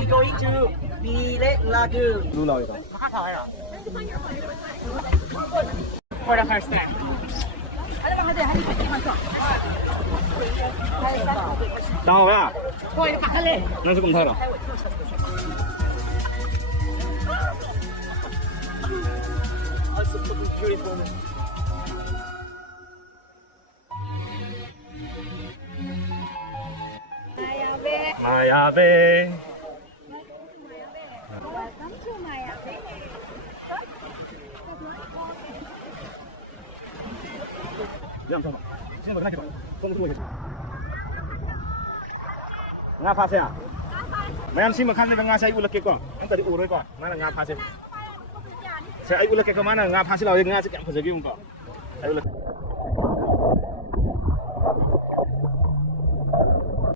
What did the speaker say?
We going to be late lagoon. 撸老一个。快点开始。当好呀。我也打嘞。那是公菜了。玛雅贝。这样看吧，现在不太看吧，风不多些。ngã phá xe à? Mấy em xin mà khăn lên ngã xe ai ulek kok. Anh tadi uroi kok. Mana ngã phá xe? Saya ai ulek kok mana ngã phá xe lawan ngã sẽ kẹm phải giật kok. Ai ulek.